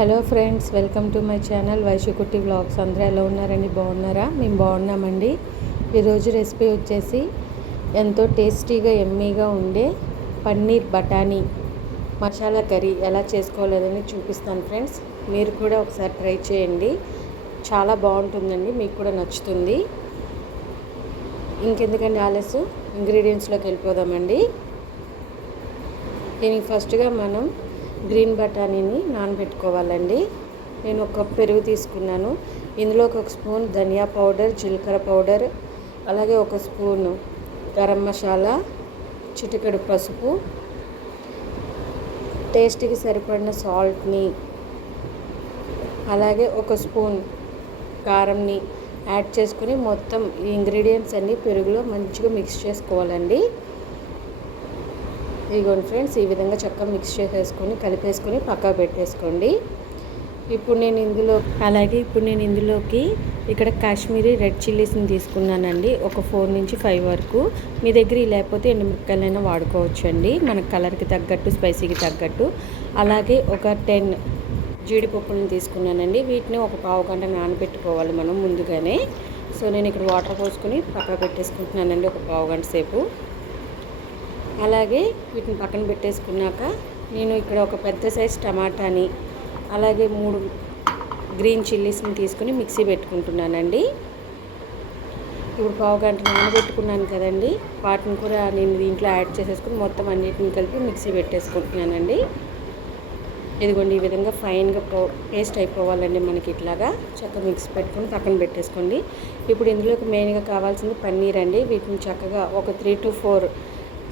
Hello friends, welcome to my channel Vaishukutti vlogs. అందరూ ఎలా ఉన్నారండి? బాగున్నారా? మేము బాగున్నామండి. ఈరోజు రెసిపీ వచ్చేసి ఎంతో టేస్టీగా ఎమ్మీగా ఉండే పన్నీర్ బఠానీ మసాలా కర్రీ ఎలా చేసుకోలేదని చూపిస్తాను ఫ్రెండ్స్. మీరు కూడా ఒకసారి ట్రై చేయండి, చాలా బాగుంటుందండి, మీకు కూడా నచ్చుతుంది. ఇంకెందుకండి ఆలస్యం, ఇంగ్రీడియంట్స్లోకి వెళ్ళిపోదామండి. దీనికి ఫస్ట్గా మనం గ్రీన్ బఠానీని నానబెట్టుకోవాలండి. నేను ఒక కప్ పెరుగు తీసుకున్నాను. ఇందులోకి ఒక స్పూన్ ధనియా పౌడర్, జీలకర్ర పౌడర్, అలాగే ఒక స్పూన్ గరం మసాలా, చిటికెడు పసుపు, టేస్ట్కి సరిపడిన సాల్ట్ని, అలాగే ఒక స్పూన్ కారంని యాడ్ చేసుకుని మొత్తం ఈ ఇంగ్రీడియంట్స్ అన్నీ పెరుగులో మంచిగా మిక్స్ చేసుకోవాలండి. ఇదిగోండి ఫ్రెండ్స్, ఈ విధంగా చక్కగా మిక్స్ చేసేసుకొని కలిపేసుకొని పక్కా పెట్టేసుకోండి. ఇప్పుడు నేను ఇందులోకి ఇక్కడ కాశ్మీరీ రెడ్ చిల్లీస్ని తీసుకున్నానండి. ఒక 4 నుంచి 5 వరకు. మీ దగ్గర లేకపోతే ఎండుమిరపకాయలైనా వాడుకోవచ్చు అండి, మన కలర్కి తగ్గట్టు, స్పైసీకి తగ్గట్టు. అలాగే ఒక 10 జీడిపప్పులను తీసుకున్నానండి. వీటిని ఒక పావు గంట నానబెట్టుకోవాలి మనం ముందుగానే. సో నేను ఇక్కడ వాటర్ పోసుకొని పక్కా పెట్టేసుకుంటున్నానండి ఒక పావు గంట సేపు. అలాగే వీటిని పక్కన పెట్టేసుకున్నాక నేను ఇక్కడ ఒక పెద్ద సైజ్ టమాటాని, అలాగే 3 గ్రీన్ చిల్లీస్ని తీసుకుని మిక్సీ పెట్టుకుంటున్నానండి. ఇప్పుడు పావు గంట నానబెట్టుకున్నాను కదండి, వాటిని కూడా నేను దీంట్లో యాడ్ చేసేసుకుని మొత్తం అన్నిటిని కలిపి మిక్సీ పెట్టేసుకుంటున్నానండి. ఇదిగోండి, ఈ విధంగా ఫైన్గా పేస్ట్ అయిపోవాలండి మనకి. ఇట్లాగా చక్కగా మిక్స్ పెట్టుకొని పక్కన పెట్టేసుకోండి. ఇప్పుడు ఇందులోకి మెయిన్గా కావాల్సింది పన్నీర్ అండి. వీటిని చక్కగా ఒక 3 to 4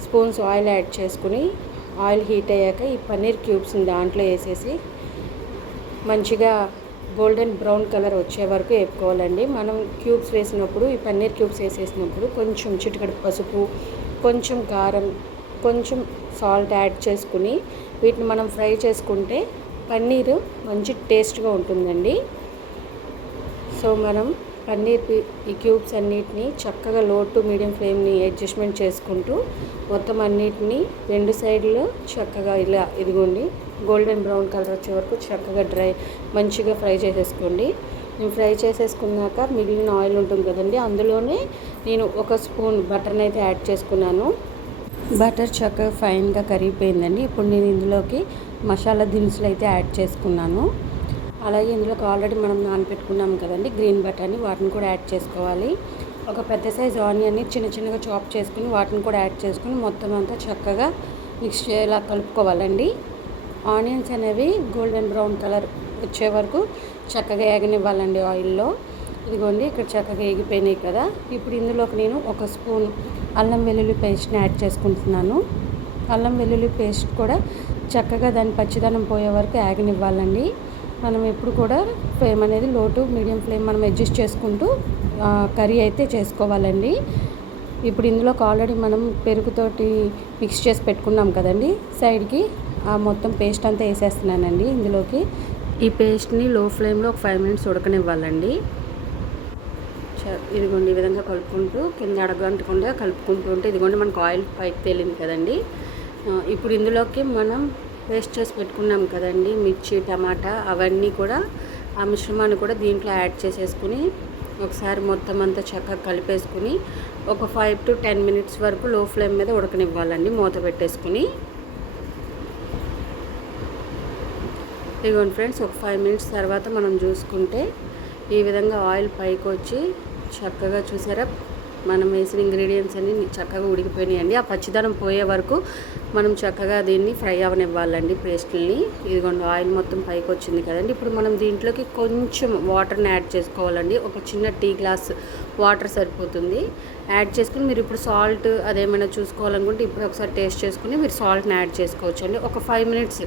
స్పూన్స్ ఆయిల్ యాడ్ చేసుకుని, ఆయిల్ హీట్ అయ్యాక ఈ పన్నీర్ క్యూబ్స్ని దాంట్లో వేసేసి మంచిగా గోల్డెన్ బ్రౌన్ కలర్ వచ్చే వరకు వేపుకోవాలండి. మనం క్యూబ్స్ వేసినప్పుడు, ఈ పన్నీర్ క్యూబ్స్ వేసేసినప్పుడు కొంచెం చిటికెడు పసుపు, కొంచెం కారం, కొంచెం సాల్ట్ యాడ్ చేసుకుని వీటిని మనం ఫ్రై చేసుకుంటే పన్నీరు మంచి టేస్ట్గా ఉంటుందండి. సో మనం పన్నీర్ ఈ క్యూబ్స్ అన్నిటినీ చక్కగా లో టు మీడియం ఫ్లేమ్ని అడ్జస్ట్మెంట్ చేసుకుంటూ మొత్తం అన్నిటినీ 2 సైడ్లు చక్కగా ఇలా ఇదిగోండి గోల్డెన్ బ్రౌన్ కలర్ వచ్చే వరకు చక్కగా మంచిగా ఫ్రై చేసేసుకోండి. నేను ఫ్రై చేసేసుకున్నాక మిగిలిన ఆయిల్ ఉంటుంది కదండి, అందులోనే నేను ఒక స్పూన్ బటర్ని అయితే యాడ్ చేసుకున్నాను. బటర్ చక్కగా ఫైన్గా కరిగిపోయిందండి. ఇప్పుడు నేను ఇందులోకి మసాలా దినుసులు అయితే యాడ్ చేసుకున్నాను. అలాగే ఇందులోకి ఆల్రెడీ మనం నానబెట్టుకున్నాం కదండి గ్రీన్ బఠానీ, వాటిని కూడా యాడ్ చేసుకోవాలి. ఒక పెద్ద సైజ్ ఆనియన్ని చిన్నగా చాప్ చేసుకుని వాటిని కూడా యాడ్ చేసుకుని మొత్తం అంతా చక్కగా మిక్స్ చేయాలా కలుపుకోవాలండి. ఆనియన్స్ అనేవి గోల్డెన్ బ్రౌన్ కలర్ వచ్చే వరకు చక్కగా ఏగనివ్వాలండి ఆయిల్లో. ఇదిగోండి ఇక్కడ చక్కగా ఏగిపోయినాయి కదా. ఇప్పుడు ఇందులోకి నేను ఒక స్పూన్ అల్లం వెల్లుల్లి పేస్ట్ని యాడ్ చేసుకుంటున్నాను. అల్లం వెల్లుల్లి పేస్ట్ కూడా చక్కగా దాని పచ్చిదనం పోయే వరకు ఏగనివ్వాలండి. మనం ఎప్పుడు కూడా ఫ్లేమ్ అనేది లో టు మీడియం ఫ్లేమ్ మనం అడ్జస్ట్ చేసుకుంటూ కర్రీ అయితే చేసుకోవాలండి. ఇప్పుడు ఇందులోకి ఆల్రెడీ మనం పెరుగుతోటి మిక్స్ చేసి పెట్టుకున్నాం కదండి, సైడ్కి ఆ మొత్తం పేస్ట్ అంతా వేసేస్తున్నానండి ఇందులోకి. ఈ పేస్ట్ని లో ఫ్లేమ్లో ఒక 5 minutes ఉడకనివ్వాలండి. ఇదిగోండి, ఈ విధంగా కలుపుకుంటూ కింద అడగంటకుండా కలుపుకుంటూ ఉంటే ఇదిగోండి మనకు ఆయిల్ పైకి తేలింది కదండి. ఇప్పుడు ఇందులోకి మనం పేస్ట్ చేసి పెట్టుకున్నాం కదండి మిర్చి, టమాటా, అవన్నీ కూడా ఆ మిశ్రమాన్ని కూడా దీంట్లో యాడ్ చేసేసుకుని ఒకసారి మొత్తం అంతా చక్కగా కలిపేసుకుని ఒక 5 to 10 minutes వరకు లో ఫ్లేమ్ మీద ఉడకనివ్వాలండి మూత పెట్టేసుకుని. ఇదిగోండి ఫ్రెండ్స్, ఒక 5 minutes తర్వాత మనం చూసుకుంటే ఈ విధంగా ఆయిల్ పైకి వచ్చి చక్కగా చూసారా మనం వేసిన ఇంగ్రీడియంట్స్ అన్నీ చక్కగా ఉడికిపోయినాయండి. ఆ పచ్చిదనం పోయే వరకు మనం చక్కగా దీన్ని ఫ్రై అవనివ్వాలండి పేస్ట్ని. ఇదిగోండి ఆయిల్ మొత్తం పైకి వచ్చింది కదండి. ఇప్పుడు మనం దీంట్లోకి కొంచెం వాటర్ని యాడ్ చేసుకోవాలండి. ఒక చిన్న టీ గ్లాస్ వాటర్ సరిపోతుంది. యాడ్ చేసుకుని మీరు ఇప్పుడు సాల్ట్ అదేమైనా చూసుకోవాలనుకుంటే ఇప్పుడు ఒకసారి టేస్ట్ చేసుకుని మీరు సాల్ట్ని యాడ్ చేసుకోవచ్చు అండి. ఒక 5 minutes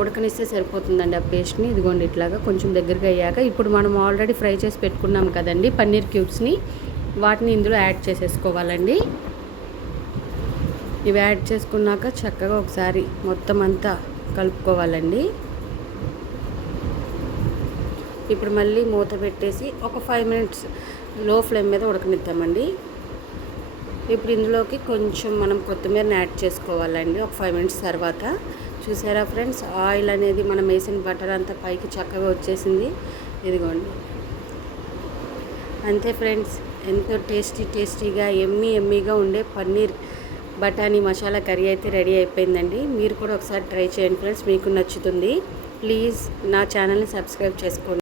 ఉడకనిస్తే సరిపోతుందండి ఆ పేస్ట్ని. ఇదిగోండి ఇట్లాగా కొంచెం దగ్గరగా అయ్యాక ఇప్పుడు మనం ఆల్రెడీ ఫ్రై చేసి పెట్టుకున్నాం కదండి పన్నీర్ క్యూబ్స్ని, వాటిని ఇందులో యాడ్ చేసేసుకోవాలండి. ఇవి యాడ్ చేసుకున్నాక చక్కగా ఒకసారి మొత్తం అంతా కలుపుకోవాలండి. ఇప్పుడు మళ్ళీ మూత పెట్టేసి ఒక 5 minutes లో ఫ్లేమ్ మీద ఉడకనిద్దామండి. ఇప్పుడు ఇందులోకి కొంచెం మనం కొత్తిమీరని యాడ్ చేసుకోవాలండి ఒక 5 minutes తర్వాత. చూసారా ఫ్రెండ్స్, ఆయిల్ అనేది మనం వేసిన బటర్ అంతా పైకి చక్కగా వచ్చేసింది. ఇదిగోండి, అంతే ఫ్రెండ్స్, ఎంతో టేస్టీగా ఎమ్మీగా ఉండే పన్నీర్ బఠానీ మసాలా కర్రీ అయితే రెడీ అయిపోయిందండి. మీరు కూడా ఒకసారి ట్రై చేయండి ఫ్రెండ్స్, మీకు నచ్చుతుంది. ప్లీజ్ నా ఛానల్ని సబ్స్క్రైబ్ చేసుకోండి.